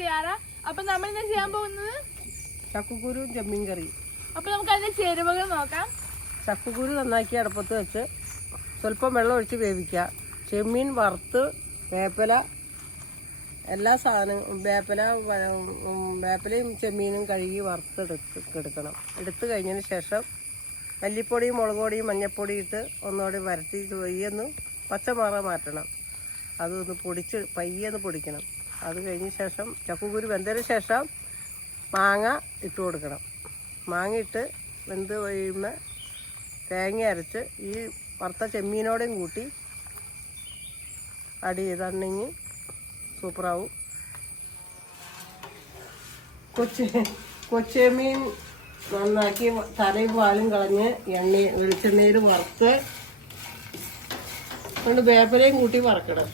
തയ്യാറാ. അപ്പൊ നമ്മൾ ഇന്ന് ചെയ്യാൻ പോകുന്നത് ചക്കക്കുരു ചെമ്മീൻ കറി. അപ്പൊ നമുക്ക് അതിന്റെ ചേരുവകൾ നോക്കാം. ചക്കക്കുരു നന്നാക്കി അടുപ്പത്ത് വെച്ച് സ്വല്പം വെള്ളം ഒഴിച്ച് വേവിക്കുക. ചെമ്മീൻ വറുത്ത് വേപ്പില എല്ലാ സാധനവും വേപ്പിലയും ചെമ്മീനും കഴുകി വറുത്തെടുക്കണം. എടുത്തു കഴിഞ്ഞതിന് ശേഷം മല്ലിപ്പൊടിയും മുളക് പൊടിയും മഞ്ഞൾപ്പൊടി ഇട്ട് ഒന്നുകൂടി വരട്ടി പയ്യൊന്ന് പച്ചമാറ മാറ്റണം. അതൊന്ന് പയ്യൊന്ന് പൊടിക്കണം. അത് കഴിഞ്ഞ ശേഷം ചക്കക്കുരു വെന്തതിന് ശേഷം മാങ്ങ ഇട്ട് കൊടുക്കണം. മാങ്ങ ഇട്ട് വെന്ത് കഴിയുമ്പോൾ തേങ്ങ അരച്ച് ഈ വറുത്ത ചെമ്മീനോടെയും കൂട്ടി അടി ചെയ്തിട്ടുണ്ടെങ്കിൽ സൂപ്പറാവും. കൊച്ചെമ്മീൻ നന്നാക്കി തലയും പാലും കളഞ്ഞ് വെളിച്ചെണ്ണയിൽ വറുത്ത് കൊണ്ട് വേപ്പിലയും കൂട്ടി വറക്കണം.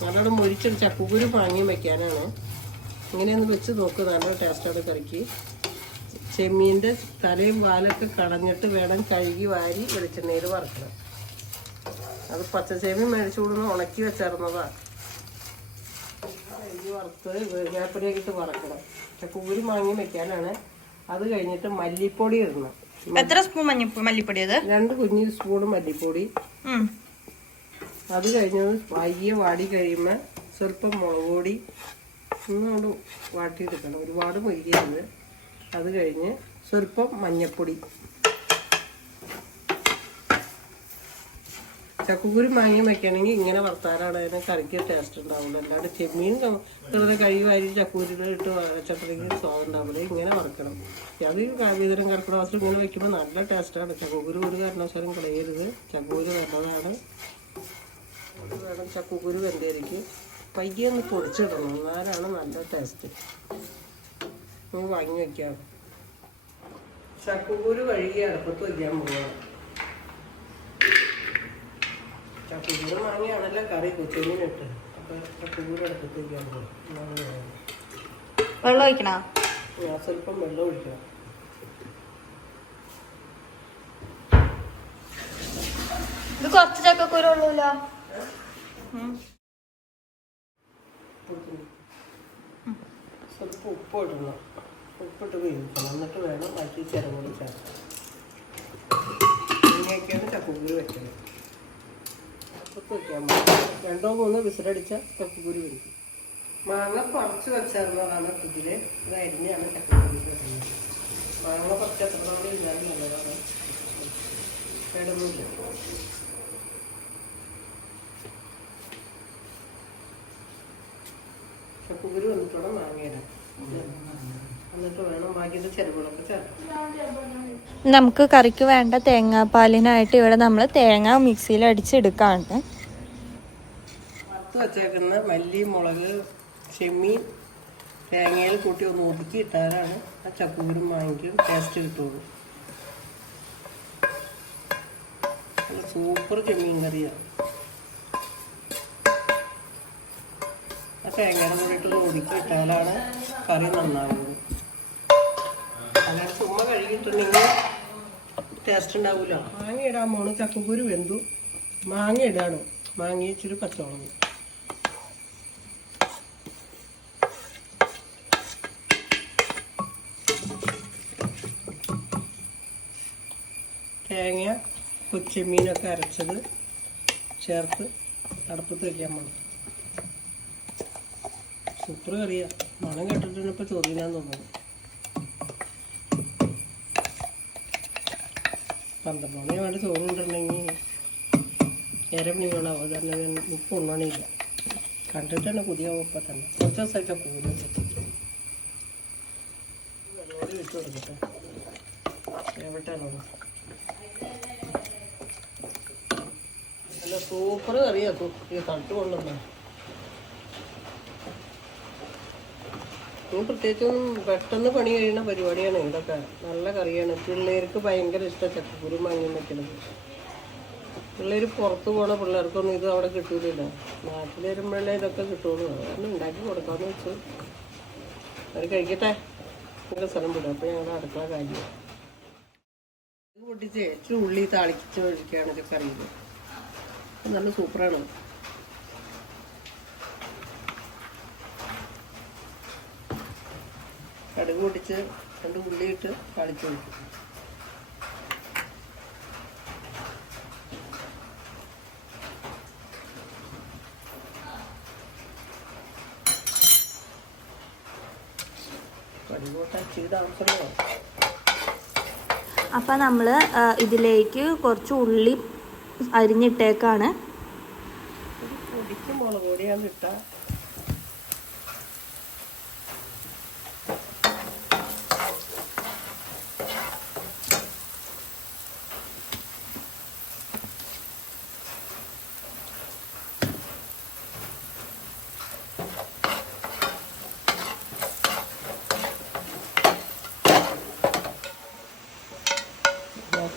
നല്ലോണം മൊരിച്ചൊരു ചക്കക്കുരു പാങ്ങിയും വെക്കാനാണ്. ഇങ്ങനെയൊന്ന് വെച്ച് നോക്ക്, നല്ല ടേസ്റ്റാണ് കറിക്ക്. ചെമ്മീൻ്റെ തലയും പാലൊക്കെ കളഞ്ഞിട്ട് വേണം കഴുകി വാരി വെളിച്ചെണ്ണയിൽ വറക്കണം. അത് പച്ചച്ചെമ്മീൻ മേടിച്ചു കൊടുന്ന് ഉണക്കി വെച്ചിരുന്നതാണ്. കഴുകി വറുത്ത് വേപ്പിലയൊക്കെ ഇട്ട് വറക്കണം. ചക്കക്കുരു മാങ്ങി വെക്കാനാണ്. അത് കഴിഞ്ഞിട്ട് മല്ലിപ്പൊടി ഇടണം. എത്ര സ്പൂൺ മല്ലിപ്പൊടി? 2 കുഞ്ഞു സ്പൂൺ മല്ലിപ്പൊടി. അത് കഴിഞ്ഞത് പയ്യെ വാടി കഴിയുമ്പോൾ സ്വല്പം മുളക് പൊടി ഒന്നുകൊണ്ട് വാട്ടിയെടുക്കണം. ഒരുപാട് മൊരിക്കരുത്. അത് കഴിഞ്ഞ് സ്വല്പം മഞ്ഞൾപ്പൊടി. ചക്കക്കുരു മാങ്ങി വയ്ക്കണമെങ്കിൽ ഇങ്ങനെ വറുത്താലാണ് അതിന് കറിക്ക് ടേസ്റ്റ് ഉണ്ടാവുള്ളൂ. അല്ലാണ്ട് ചെമ്മീൻ വെറുതെ കഴുകി വാരി ചക്കക്കുരുടെ ഇട്ട് വരച്ചിട്ടുണ്ടെങ്കിൽ സ്വാദം ഉണ്ടാവില്ല. ഇങ്ങനെ വറുക്കണം. അത് വിതരം കറക്കണ വസ്തു ഇങ്ങനെ വെക്കുമ്പോൾ നല്ല ടേസ്റ്റാണ്. ചക്കക്കുരു ഒരു കാരണവശാലും കളയരുത്. ചക്കക്കുരു നല്ലതാണ്. അത് വേണം ചക്കക്കുരു വെന്തേരിക്ക് പയ്യെ ഒന്ന് പൊടിച്ചിടണം. എന്നാലാണ് നല്ല ടേസ്റ്റ്. നമുക്ക് വാങ്ങി വയ്ക്കാം. ചക്കക്കുരു കഴുകി അടുപ്പത്ത് വയ്ക്കാൻ പോകണം. ചക്കക്കുരു വാങ്ങിയാണല്ലോ കറി കൊച്ചുമീനിട്ട്. അപ്പം ചക്കക്കുരു അടുപ്പത്ത് വയ്ക്കാൻ പോകും. വെള്ളം ഒഴിക്കണോ? ഞാൻ സ്വല്പം വെള്ളം ഒഴിക്കണം. ഇത് കുറച്ച് ചക്കക്കുരു ഉള്ളൂല്ലോ. സ്വല്പം ഉപ്പ് ഇടണം. ഉപ്പിട്ട് വേവിക്കണം. എന്നിട്ട് വേണം ബാക്കി ചിരങ്ങോട് ചേർക്കാം. ഇങ്ങനെയൊക്കെയാണ് ചക്കക്കുരു വെക്കുന്നത്. അടുപ്പത്ത് വയ്ക്കാൻ പോകും. 2-3 വിസിലടിച്ചാൽ ചക്കക്കുരു വരിക്കും. മാങ്ങ പറിച്ച് വെച്ചിരുന്നതാണ് ഇതിൽ. ഇത് അരിഞ്ഞാണ് ചക്കക്കുരു വെക്കുന്നത്. മാങ്ങ പറിച്ച് എത്രത്തോളം ഇല്ലാതെ നല്ലതാണ്. കേടൊന്നുമില്ല. ചക്കക്കുരു വന്നിട്ടോടെ മാങ്ങയിടാം. എന്നിട്ട് വേണം ബാക്കിയത് ചെറുകളൊക്കെ ചേർക്കാം. നമുക്ക് കറിക്ക് വേണ്ട തേങ്ങാപ്പാലിനായിട്ട് ഇവിടെ നമ്മൾ തേങ്ങ മിക്സിയിൽ അടിച്ചെടുക്കാണ്. വറുത്ത് വച്ചേക്കുന്ന മല്ലി, മുളക്, ചെമ്മീൻ തേങ്ങയിൽ കൂട്ടി ഒന്ന് ഒതുക്കി ഇട്ടാലാണ് ആ ചക്കക്കുരു മാങ്ങയ്ക്കും ടേസ്റ്റ് കിട്ടുള്ളൂ. നല്ല സൂപ്പർ ചെമ്മീൻ കറിയാണ്. ആ തേങ്ങയുടെ കൂടിയിട്ടൊന്ന് ഒതുക്കി ഇട്ടാലാണ് കറി നന്നാകുന്നത്. അങ്ങനെ ചുമ്മാ കഴുകിയിട്ടുണ്ടെങ്കിൽ ടേസ്റ്റ് ഉണ്ടാവില്ല. മാങ്ങ ഇടാൻ പോണ്. ചക്കക്കുരു വെന്തു. മാങ്ങ ഇടാണ്. മാങ്ങ ഇച്ചിരി പച്ചമുളക്. തേങ്ങ കൊച്ചെമ്മീനൊക്കെ അരച്ചത് ചേർത്ത് അടുപ്പത്ത് വയ്ക്കാൻ പോകണം. സൂപ്പർ കറിയാണ്. മണം കേട്ടിട്ടാണ് ഇപ്പോൾ ചോറിനാൻ തോന്നുന്നത്. 12 മണി വേണ്ട ചോറ് കൊണ്ടിട്ടുണ്ടെങ്കിൽ 1:30 മണി വേണം. അവതരണം 30 മണിയില്ല. കണ്ടിട്ട് തന്നെ പുതിയ ഒപ്പം തന്നെ കുറച്ച് ദിവസമായിട്ട് കൂടുതൽ വെള്ളം ഇട്ട് കൊടുക്കട്ടെ. എവിടെയാണോ നല്ല സൂപ്പർ കറിയാക്കും. ഈ തട്ട് കൊണ്ടുവന്ന പ്രത്യേകിച്ചും പെട്ടെന്ന് പണി കഴിയുന്ന പരിപാടിയാണ് ഇതൊക്കെ. നല്ല കറിയാണ്. പിള്ളേർക്ക് ഭയങ്കര ഇഷ്ടം ചക്കക്കുരു മാങ്ങി വയ്ക്കുന്നത്. പിള്ളേർ പുറത്ത് പോണ പിള്ളേർക്കൊന്നും ഇത് അവിടെ കിട്ടൂലല്ലോ. നാട്ടിൽ വരുമ്പോഴേ ഇതൊക്കെ കിട്ടുള്ളൂ. അതൊന്നും ഉണ്ടാക്കി കൊടുക്കാമെന്ന് വെച്ചു. അവർ കഴിക്കട്ടെ. നല്ല സ്ഥലം വിടും. അപ്പോൾ ഞങ്ങളുടെ അടുക്കള കാര്യം പൊട്ടിച്ച് ഇച്ചിരി ഉള്ളി താളിച്ച് ഒഴിക്കുകയാണ് ഇതൊക്കെ കറിയിൽ. നല്ല സൂപ്പറാണ്. കടുക് പൊട്ടിച്ച് 2 ഉള്ളി ഇട്ട് കളിച്ചു കൊടുക്കും. കടുക് പൊട്ടാൻ ചെയ്ത് ആവശ്യമല്ലോ. അപ്പം നമ്മൾ ഇതിലേക്ക് കുറച്ച് ഉള്ളി അരിഞ്ഞിട്ടേക്കാണ്. പൊടിക്ക് മുളക് പൊടിയാണ് ഇട്ടാ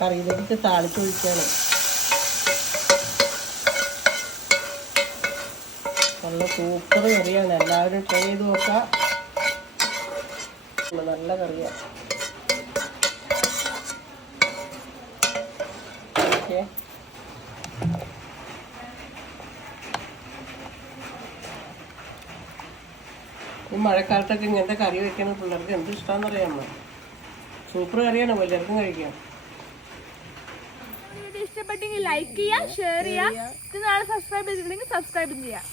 കറിയിലേക്ക് താളിച്ചൊഴിക്കുകയാണ്. നല്ല സൂപ്പർ കറിയാണ്, എല്ലാവരും ട്രൈ ചെയ്ത് നോക്കാം. നല്ല കറിയാണ്. ഓക്കെ, ഈ മഴക്കാലത്തൊക്കെ ഇങ്ങനത്തെ കറി വെക്കണം. പിള്ളേർക്ക് എന്ത് ഇഷ്ടമാണെന്ന് അറിയാമോ? സൂപ്പർ കറിയാണ്, എല്ലാവർക്കും കഴിക്കാം. ഇഷ്ടപ്പെട്ടെങ്കിൽ ലൈക്ക് ചെയ്യുക, ഷെയർ ചെയ്യുക, നാളെ സബ്സ്ക്രൈബ് ചെയ്തിട്ടുണ്ടെങ്കിൽ സബ്സ്ക്രൈബും ചെയ്യാം.